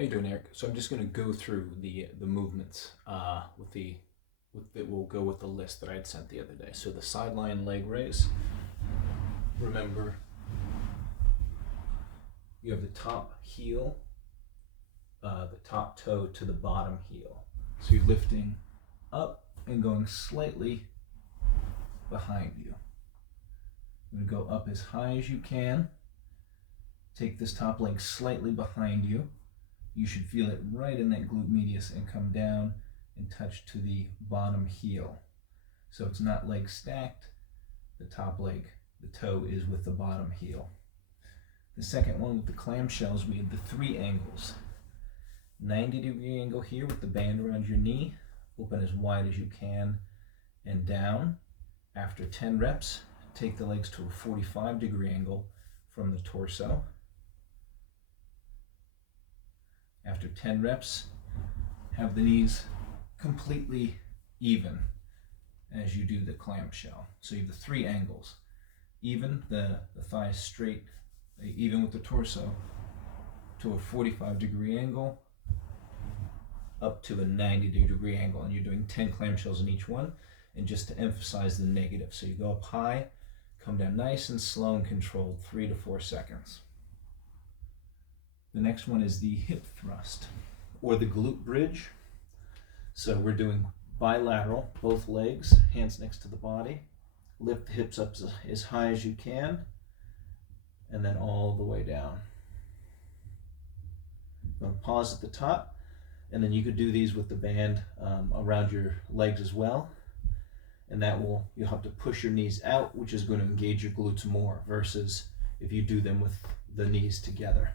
How you doing, Eric? So I'm just going to go through the movements we'll go with the list that I had sent the other day. So the sideline leg raise. Remember, you have the top heel, the top toe to the bottom heel. So you're lifting up and going slightly behind you. You're going to go up as high as you can. Take this top leg slightly behind you. You should feel it right in that glute medius and come down and touch to the bottom heel. So it's not leg stacked, the top leg, the toe is with the bottom heel. The second one with the clamshells, we had the 3 angles. 90-degree angle here with the band around your knee, open as wide as you can and down. After 10 reps, take the legs to a 45-degree angle from the torso. After 10 reps, have the knees completely even as you do the clamshell. So you have the 3 angles. Even, the thighs straight, even with the torso, to a 45-degree angle, up to a 90-degree angle. And you're doing 10 clamshells in each one. And just to emphasize the negative. So you go up high, come down nice and slow and controlled, 3 to 4 seconds. The next one is the hip thrust, or the glute bridge. So we're doing bilateral, both legs, hands next to the body. Lift the hips up as high as you can, and then all the way down. Pause at the top, and then you could do these with the band around your legs as well. And that will, you'll have to push your knees out, which is going to engage your glutes more, versus if you do them with the knees together.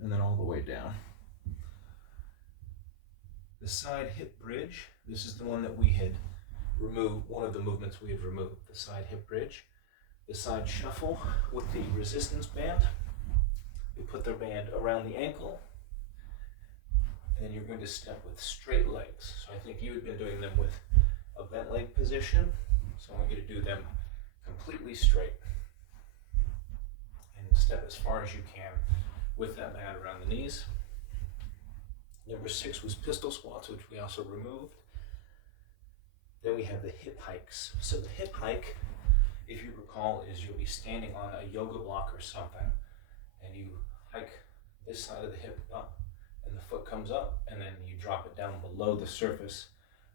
And then all the way down. The side hip bridge, this is the one that we had removed, one of the movements we had removed, the side hip bridge. The side shuffle with the resistance band. You put the band around the ankle, and then you're going to step with straight legs. So I think you had been doing them with a bent leg position, so I want you to do them completely straight. And step as far as you can with that band around the knees. Number 6 was pistol squats, which we also removed. Then we have the hip hikes. So the hip hike, if you recall, is you'll be standing on a yoga block or something, and you hike this side of the hip up, and the foot comes up, and then you drop it down below the surface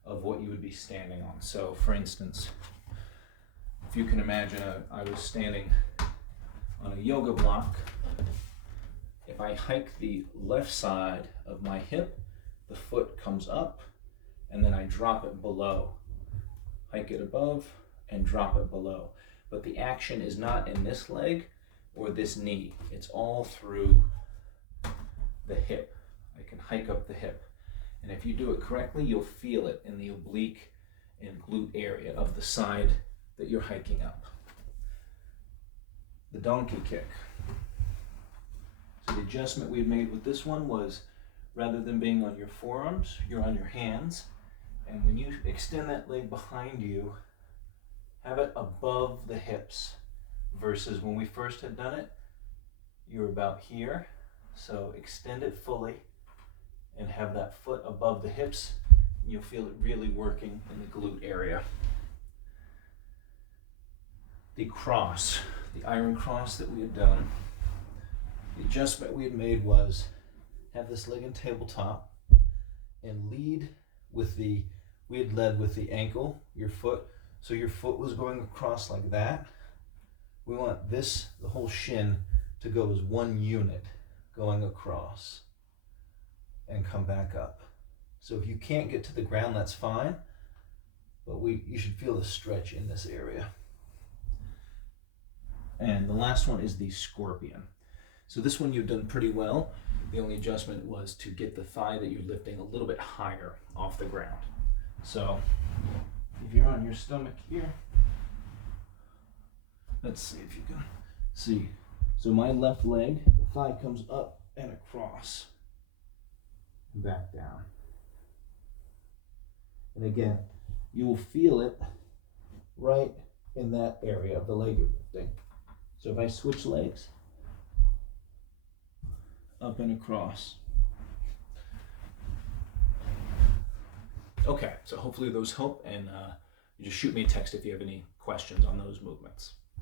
of what you would be standing on. So for instance, if you can imagine I was standing on a yoga block. If I hike the left side of my hip, the foot comes up, and then I drop it below. Hike it above and drop it below. But the action is not in this leg or this knee. It's all through the hip. I can hike up the hip. And if you do it correctly, you'll feel it in the oblique and glute area of the side that you're hiking up. The donkey kick. So the adjustment we made with this one was, rather than being on your forearms, you're on your hands. And when you extend that leg behind you, have it above the hips, versus when we first had done it, you were about here. So extend it fully and have that foot above the hips, and you'll feel it really working in the glute area. The cross, the iron cross that we had done, the adjustment we had made was have this leg in tabletop and lead with the, we had led with the ankle, your foot, so your foot was going across like that. We want this, the whole shin, to go as one unit going across and come back up. So if you can't get to the ground, that's fine, but you should feel the stretch in this area. And the last one is the scorpion. So this one you've done pretty well. The only adjustment was to get the thigh that you're lifting a little bit higher off the ground. So if you're on your stomach here, let's see if you can see. So my left leg, the thigh comes up and across, and back down. And again, you will feel it right in that area of the leg you're lifting. So if I switch legs, up and across. Okay, so hopefully those help, and you just shoot me a text if you have any questions on those movements.